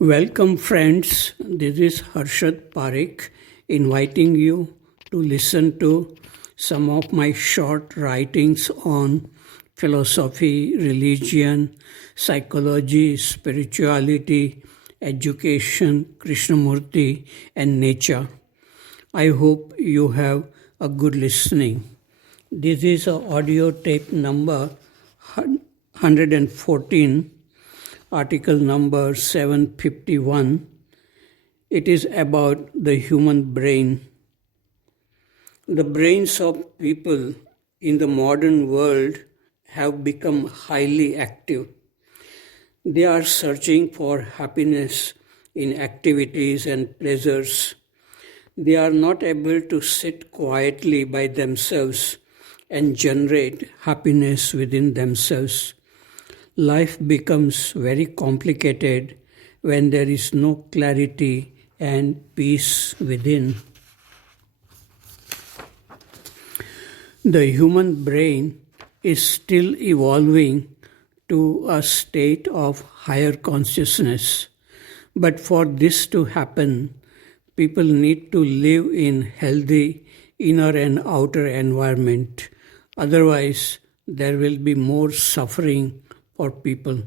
Welcome, friends. This is Harshad Parekh inviting you to listen to some of my short writings on philosophy, religion, psychology, spirituality, education, Krishnamurti, and nature. I hope you have a good listening. This is audio tape number 114. Article number 751. It is about the human brain. The brains of people in the modern world have become highly active. They are searching for happiness in activities and pleasures. They are not able to sit quietly by themselves and generate happiness within themselves. Life becomes very complicated when there is no clarity and peace within. The human brain is still evolving to a state of higher consciousness. But for this to happen, people need to live in healthy inner and outer environment. Otherwise, there will be more suffering for people.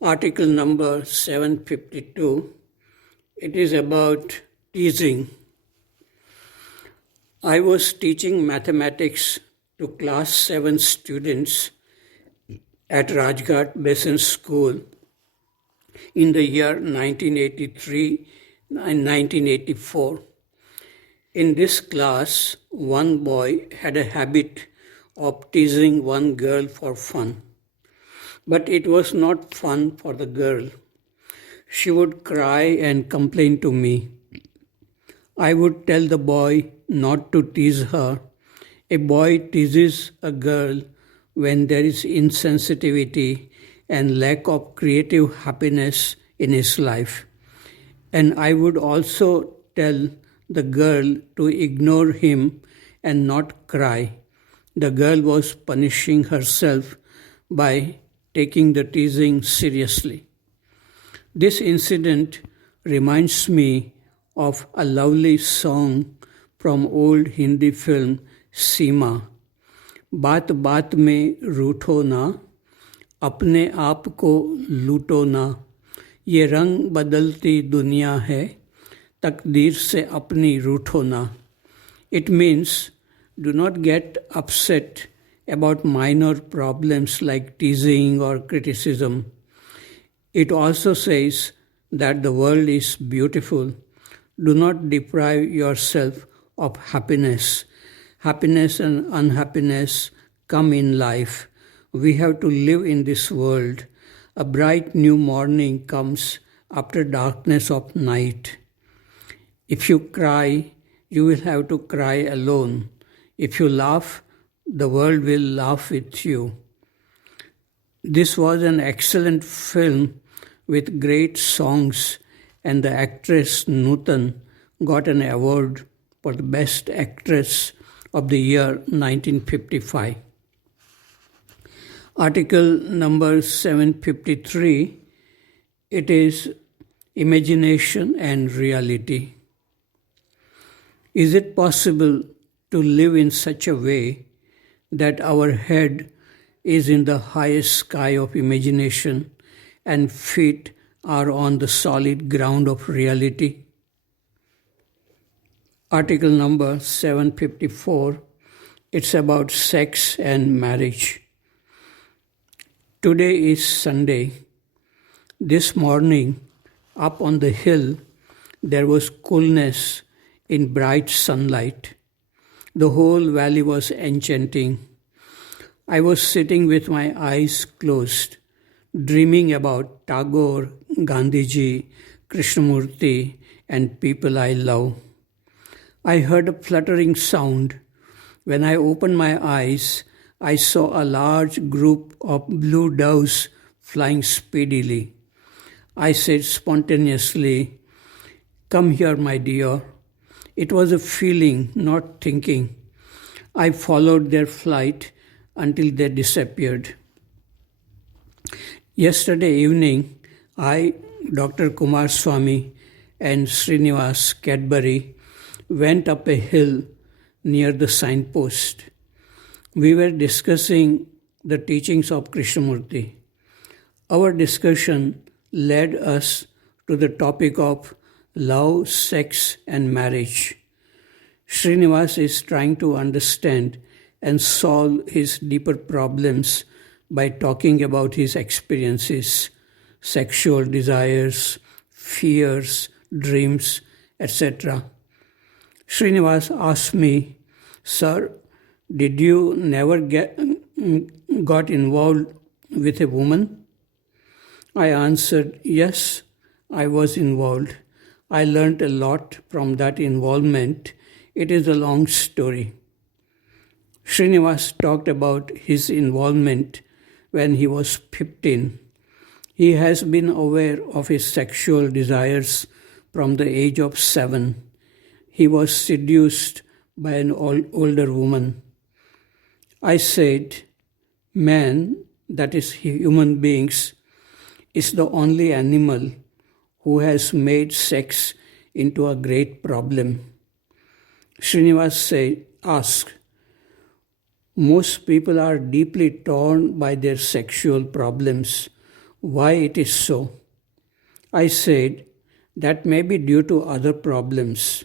Article number 752. It is about teasing. I was teaching mathematics to class 7 students at Rajghat Basin School in the year 1983 and 1984. In this class, one boy had a habit of teasing one girl for fun. But it was not fun for the girl. She would cry and complain to me. I would tell the boy not to tease her. A boy teases a girl when there is insensitivity and lack of creative happiness in his life. And I would also tell the girl to ignore him and not cry. The girl was punishing herself by taking the teasing seriously. This incident reminds me of a lovely song from old Hindi film Seema. बात बात में रूठो ना, अपने आप को लूटो ना, ये रंग बदलती दुनिया है, तकदीर से अपनी रूठो ना. It means, do not get upset about minor problems like teasing or criticism. It also says that the world is beautiful. Do not deprive yourself of happiness. Happiness and unhappiness come in life. We have to live in this world. A bright new morning comes after darkness of night. If you cry, you will have to cry alone. If you laugh, the world will laugh with you. This was an excellent film with great songs, and the actress Nutan got an award for the Best Actress of the year 1955. Article number 753. It is imagination and reality. Is it possible to live in such a way that our head is in the highest sky of imagination and feet are on the solid ground of reality? Article number 754. It's about sex and marriage. Today is Sunday. This morning, up on the hill, there was coolness in bright sunlight. The whole valley was enchanting. I was sitting with my eyes closed, dreaming about Tagore, Gandhiji, Krishnamurti, and people I love. I heard a fluttering sound. When I opened my eyes, I saw a large group of blue doves flying speedily. I said spontaneously, "Come here, my dear." It was a feeling, not thinking. I followed their flight until they disappeared. Yesterday evening, I Dr. Kumar Swami and Srinivas Cadbury went up a hill near the signpost. We were discussing the teachings of Krishnamurti. Our discussion led us to the topic of love, sex, and marriage. Srinivas is trying to understand and solve his deeper problems by talking about his experiences, sexual desires, fears, dreams, etc. Srinivas asked me, "Sir, did you never got involved with a woman?" I answered, "Yes, I was involved. I learned a lot from that involvement. It is a long story." Srinivas talked about his involvement when he was 15. He has been aware of his sexual desires from the age of 7. He was seduced by an older woman. I said, "Man, that is human beings, is the only animal who has made sex into a great problem." Srinivas asked, "Most people are deeply torn by their sexual problems. Why it is so?" I said, "That may be due to other problems.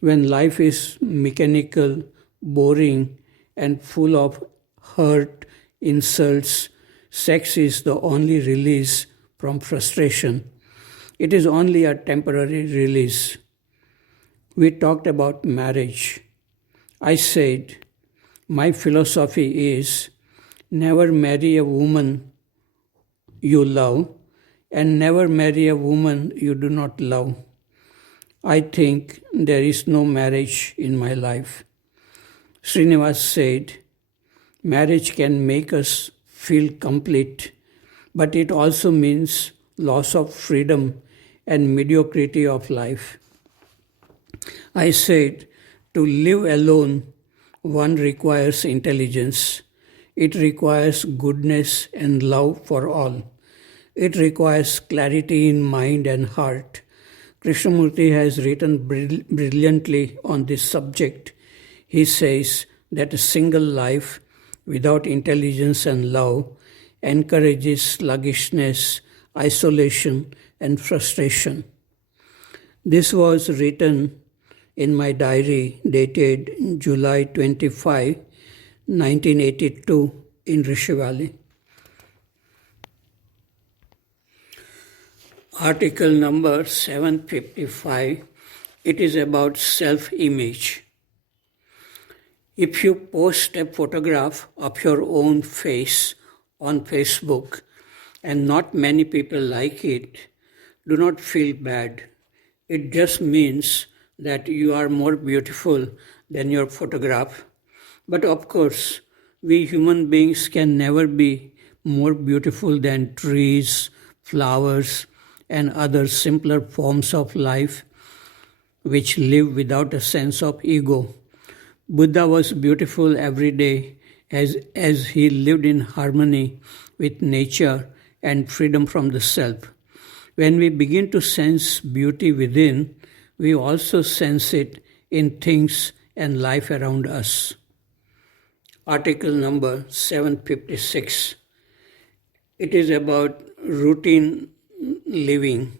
When life is mechanical, boring, and full of hurt, insults, sex is the only release from frustration. It is only a temporary release." We talked about marriage. I said, "My philosophy is never marry a woman you love and never marry a woman you do not love. I think there is no marriage in my life." Srinivas said, "Marriage can make us feel complete, but it also means loss of freedom and mediocrity of life." I said, "To live alone, one requires intelligence. It requires goodness and love for all. It requires clarity in mind and heart." Krishnamurti has written brilliantly on this subject. He says that a single life without intelligence and love encourages sluggishness, isolation, and frustration. This was written in my diary dated July 25, 1982 in Rishi Valley. Article number 755. It is about self-image. If you post a photograph of your own face on Facebook and not many people like it, do not feel bad. It just means that you are more beautiful than your photograph. But of course, we human beings can never be more beautiful than trees, flowers, and other simpler forms of life which live without a sense of ego. Buddha was beautiful every day as he lived in harmony with nature and freedom from the self. When we begin to sense beauty within, we also sense it in things and life around us. Article number 756. It is about routine living.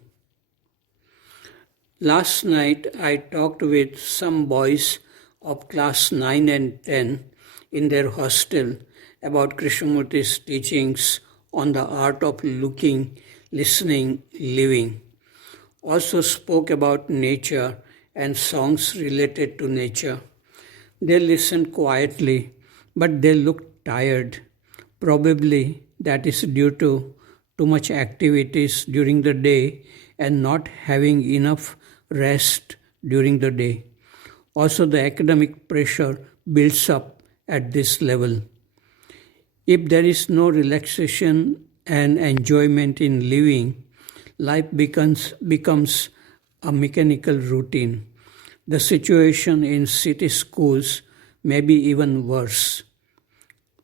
Last night I talked with some boys of class 9 and 10 in their hostel about Krishnamurti's teachings on the art of looking, listening, living. Also spoke about nature and songs related to nature. They listened quietly, but they looked tired. Probably that is due to too much activities during the day and not having enough rest during the day. Also, the academic pressure builds up at this level. If there is no relaxation and enjoyment in living, life becomes a mechanical routine. The situation in city schools may be even worse.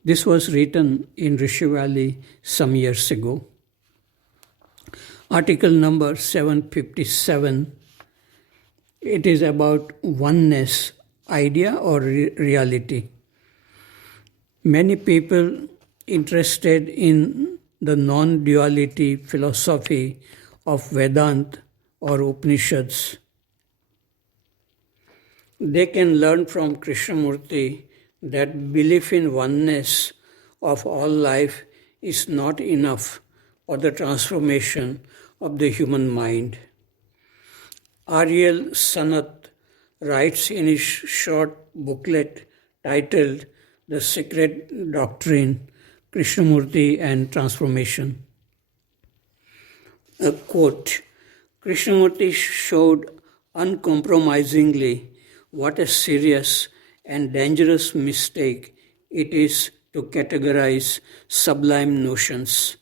This was written in Rishi Valley some years ago. Article number 757. It is about oneness, idea or reality. Many people interested in the non-duality philosophy of Vedanta or Upanishads. They can learn from Krishnamurti that belief in oneness of all life is not enough for the transformation of the human mind. Ariel Sanat writes in his short booklet titled The Secret Doctrine, Krishnamurti and Transformation. A quote, Krishnamurti showed uncompromisingly what a serious and dangerous mistake it is to categorize sublime notions.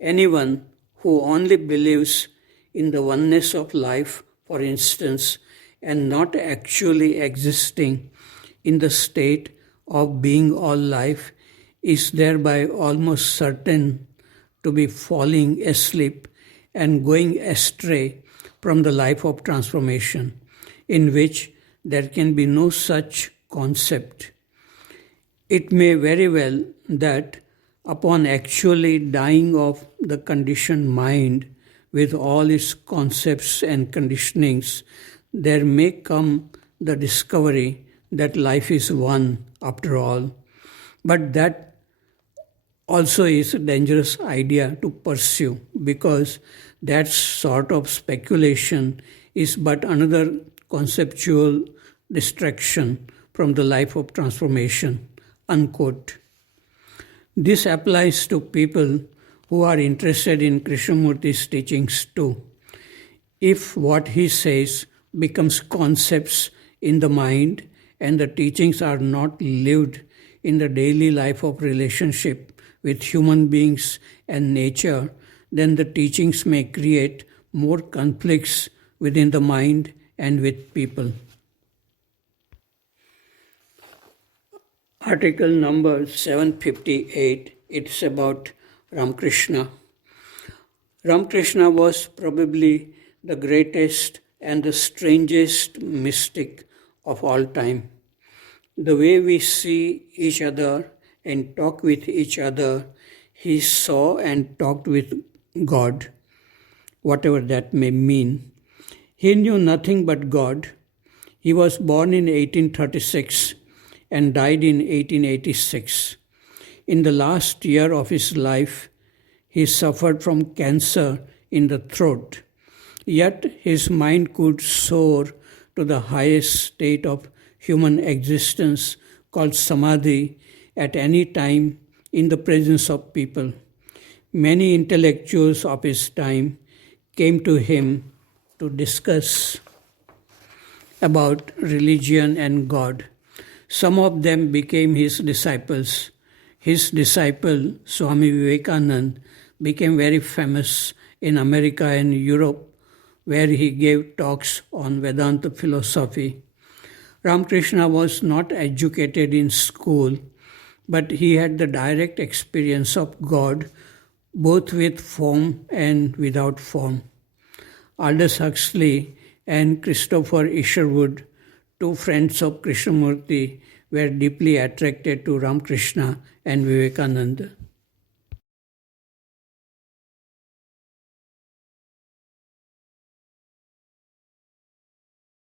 Anyone who only believes in the oneness of life, for instance, and not actually existing in the state of being all life, is thereby almost certain to be falling asleep and going astray from the life of transformation, in which there can be no such concept. It may very well that upon actually dying of the conditioned mind with all its concepts and conditionings, there may come the discovery that life is one after all. But that also is a dangerous idea to pursue, because that sort of speculation is but another conceptual distraction from the life of transformation. Unquote. This applies to people who are interested in Krishnamurti's teachings too. If what he says becomes concepts in the mind and the teachings are not lived in the daily life of relationship with human beings and nature, then the teachings may create more conflicts within the mind and with people. Article number 758, it's about Ramkrishna. Ramkrishna was probably the greatest and the strangest mystic of all time. The way we see each other and talk with each other, he saw and talked with God, whatever that may mean. He knew nothing but God. He was born in 1836 and died in 1886. In the last year of his life, he suffered from cancer in the throat. Yet his mind could soar to the highest state of human existence, called samadhi, at any time in the presence of people. Many intellectuals of his time came to him to discuss about religion and God. Some of them became his disciples. His disciple, Swami Vivekananda, became very famous in America and Europe, where he gave talks on Vedanta philosophy. Ramkrishna was not educated in school, but he had the direct experience of God, both with form and without form. Aldous Huxley and Christopher Isherwood, two friends of Krishnamurti, were deeply attracted to Ramkrishna and Vivekananda.